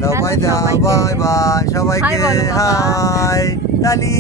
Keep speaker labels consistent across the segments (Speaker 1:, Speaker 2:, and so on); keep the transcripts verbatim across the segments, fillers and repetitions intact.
Speaker 1: দাও বাই দাও, bye bye সবাইকে, হাই তালি।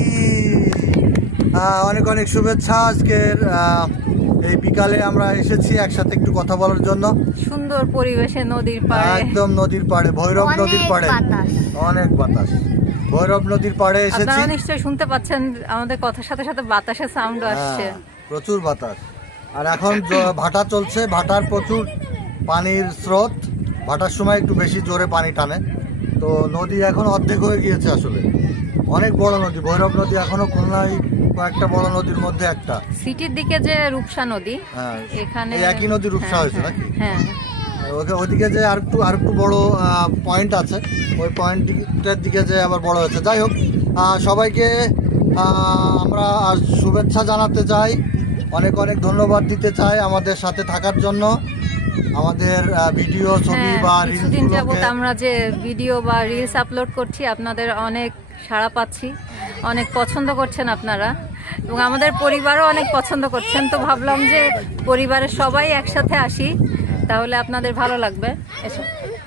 Speaker 1: অনেক অনেক শুভেচ্ছা। আজকের এই বিকালে আমরা এসেছি একসাথে একটু কথা বলার জন্য।
Speaker 2: সুন্দর পরিবেশে নদীর পাড়ে,
Speaker 1: একদম নদীর পাড়ে, ভৈরব নদীর পাড়ে, অনেক বাতাস। ভৈরব নদীর পাড়ে এসেছি।
Speaker 2: আপনারা নিশ্চয়ই শুনতে পাচ্ছেন আমাদের কথার সাথে সাথে বাতাসের সাউন্ড আসছে।
Speaker 1: প্রচুর বাতাস। আর এখন ভাটা চলছে, ভাটার প্রচুর পানির স্রোত। ভাটার সময় একটু বেশি জোরে পানি টানে। তো নদী এখন অর্ধেক হয়ে গিয়েছে। আসলে অনেক বড় নদী ভৈরব নদী, এখনো খুলনায় কয়েকটা বড় নদীর মধ্যে একটা।
Speaker 2: সিটির দিকে যে রূপসা নদী,
Speaker 1: হ্যাঁ
Speaker 2: এখানে
Speaker 1: একই নদী রূপসা হয়েছে নাকি?
Speaker 2: হ্যাঁ,
Speaker 1: ওইদিকে যে আর একটু আর একটু বড় পয়েন্ট আছে, ওই পয়েন্টটার দিকে যে আবার বড় হয়েছে। যাই হোক, সবাইকে আমরা শুভেচ্ছা জানাতে চাই, অনেক অনেক ধন্যবাদ দিতে চাই আমাদের সাথে থাকার জন্য। আমাদের ভিডিও, ছবি বা রিলস,
Speaker 2: কিছুদিন যাবত আমরা যে ভিডিও বা রিলস আপলোড করছি, আপনাদের অনেক সাড়া পাচ্ছি, অনেক পছন্দ করছেন আপনারা, এবং আমাদের পরিবারও অনেক পছন্দ করছেন। তো ভাবলাম যে পরিবারের সবাই একসাথে আসি, তাহলে আপনাদের ভালো লাগবে। এসো।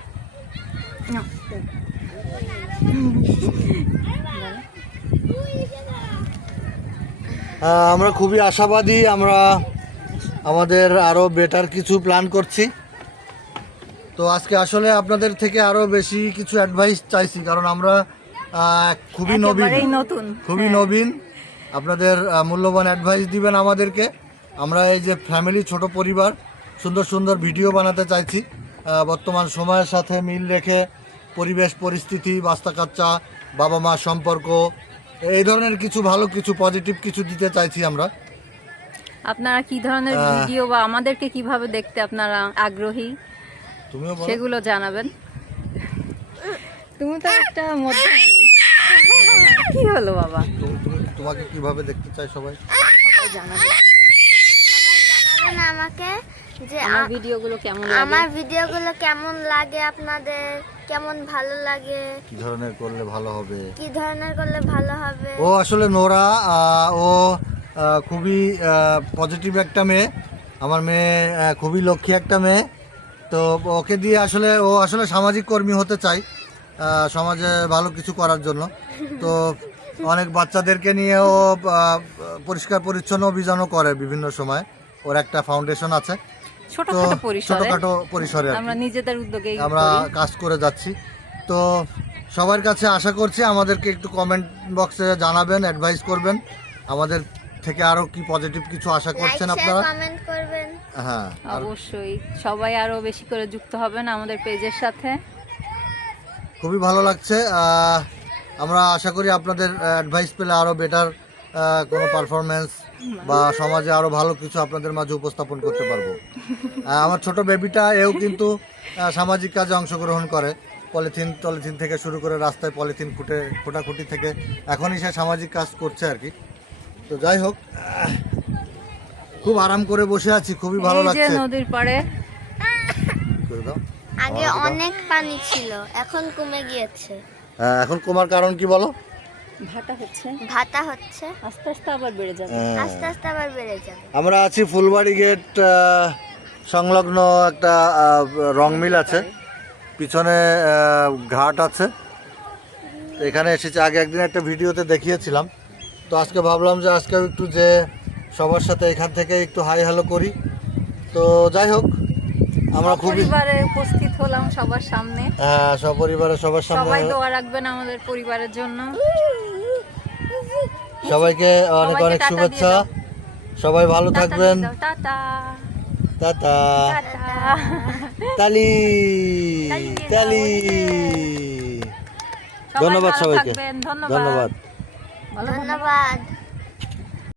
Speaker 1: আমরা খুবই আশাবাদী, আমরা আমাদের আরো বেটার কিছু প্ল্যান করছি। তো আজকে আসলে আপনাদের থেকে আরো বেশি কিছু অ্যাডভাইস চাইছি, কারণ আমরা খুবই নবীন,
Speaker 2: নতুন
Speaker 1: খুবই নবীন। আপনাদের মূল্যবান অ্যাডভাইস দিবেন আমাদেরকে। আমরা এই যে ফ্যামিলি, ছোট পরিবার, সুন্দর সুন্দর ভিডিও বানাতে চাইছি, বর্তমান সময়ের সাথে মিল রেখে। পরিবেশ, পরিস্থিতি, বাস্তা কাচ্চা, বাবা মা সম্পর্ক, এই ধরনের কিছু ভালো কিছু পজিটিভ কিছু দিতে চাইছি আমরা।
Speaker 2: আপনারা কি ধরনের ভিডিও বা আমাদেরকে কিভাবে দেখতে আপনারা আগ্রহী,
Speaker 1: তুমিও
Speaker 2: সেগুলো জানাবেন। তুমি তো একটা মধ্যমণি। কি হলো বাবা?
Speaker 1: তুমি তোমাকে কিভাবে দেখতে চাই সবাই?
Speaker 2: সবাই জানাবেন,
Speaker 3: সবাই জানাবেন আমাকে যে
Speaker 2: আমার ভিডিওগুলো কেমন লাগে,
Speaker 3: আমার ভিডিওগুলো কেমন লাগে, আপনাদের কেমন ভালো লাগে,
Speaker 1: কি ধরনের করলে ভালো হবে,
Speaker 3: কি ধরনের করলে ভালো হবে।
Speaker 1: ও আসলে নোরা, ও খুবই পজিটিভ একটা মেয়ে, আমার মেয়ে খুবই লক্ষ্মী একটা মেয়ে। তো ওকে দিয়ে আসলে ও আসলে সামাজিক কর্মী হতে চাই, সমাজে ভালো কিছু করার জন্য। তো অনেক বাচ্চাদেরকে নিয়ে ও পরিষ্কার পরিচ্ছন্ন অভিযানও করে বিভিন্ন সময়। ওর একটা ফাউন্ডেশন আছে,
Speaker 2: ছোটখাটো পরিসরে,
Speaker 1: ছোটখাটো পরিসরে
Speaker 2: আমরা নিজেদের উদ্যোগে
Speaker 1: আমরা কাজ করে যাচ্ছি। তো সবার কাছে আশা করছি আমাদেরকে একটু কমেন্ট বক্সে জানাবেন, অ্যাডভাইস করবেন আমাদের থেকে আরো কি পজিটিভ কিছু আশা করছেন আপনারা,
Speaker 3: কমেন্ট করবেন।
Speaker 1: হ্যাঁ
Speaker 2: অবশ্যই সবাই আরো বেশি করে যুক্ত হবেন আমাদের পেজের সাথে।
Speaker 1: খুবই ভালো লাগছে। আমরা আশা করি আপনাদের অ্যাডভাইস পেলে আরো বেটার কোনো পারফরমেন্স বা সমাজে আরো ভালো কিছু আপনাদের মাঝে উপস্থাপন করতে পারবো। আমার ছোট বেবিটা এও কিন্তু সামাজিক কাজে অংশগ্রহণ করে, পলিথিন টলিথিন থেকে শুরু করে রাস্তায় পলিথিন ফুটে ফোটাফুটি থেকে এখনই সে সামাজিক কাজ করছে আর কি। তো যাই হোক, খুব আরাম করে বসে আছি, খুবই ভালো লাগছে
Speaker 2: নদীর পাড়ে।
Speaker 3: আগে অনেক পানি ছিল, এখন কমে গিয়েছে।
Speaker 1: হ্যাঁ, এখন কমার কারণ কি বলো?
Speaker 2: ভাটা হচ্ছে,
Speaker 3: ভাটা হচ্ছে,
Speaker 2: আস্তে আস্তে আবার বেড়ে যাবে,
Speaker 3: আস্তে আস্তে আবার বেড়ে যাবে।
Speaker 1: আমরা আছি ফুলবাড়ি গেট সংলগ্ন একটা রং মিল আছে, পিছনে ঘাট আছে। এখানে এসেছি, আগে একদিন একটা ভিডিওতে দেখিয়েছিলাম। তো আজকে ভাবলাম যে আজকে একটু যে সবার সাথে এখান থেকে একটু হাই হ্যালো করি। তো যাই হোক, আমরা খুবই
Speaker 2: পরিবারে উপস্থিত হলাম সবার সামনে।
Speaker 1: হ্যাঁ, সপরিবারে সবার সামনে।
Speaker 2: সবাই দোয়া রাখবেন আমাদের পরিবারের জন্য।
Speaker 1: সবাইকে অনেক অনেক শুভেচ্ছা, সবাই ভালো থাকবেন।
Speaker 2: টাটা
Speaker 1: টাটা,
Speaker 2: টাটা,
Speaker 1: তালি তালি। ধন্যবাদ সবাইকে, ধন্যবাদ
Speaker 3: ধন্যবাদ।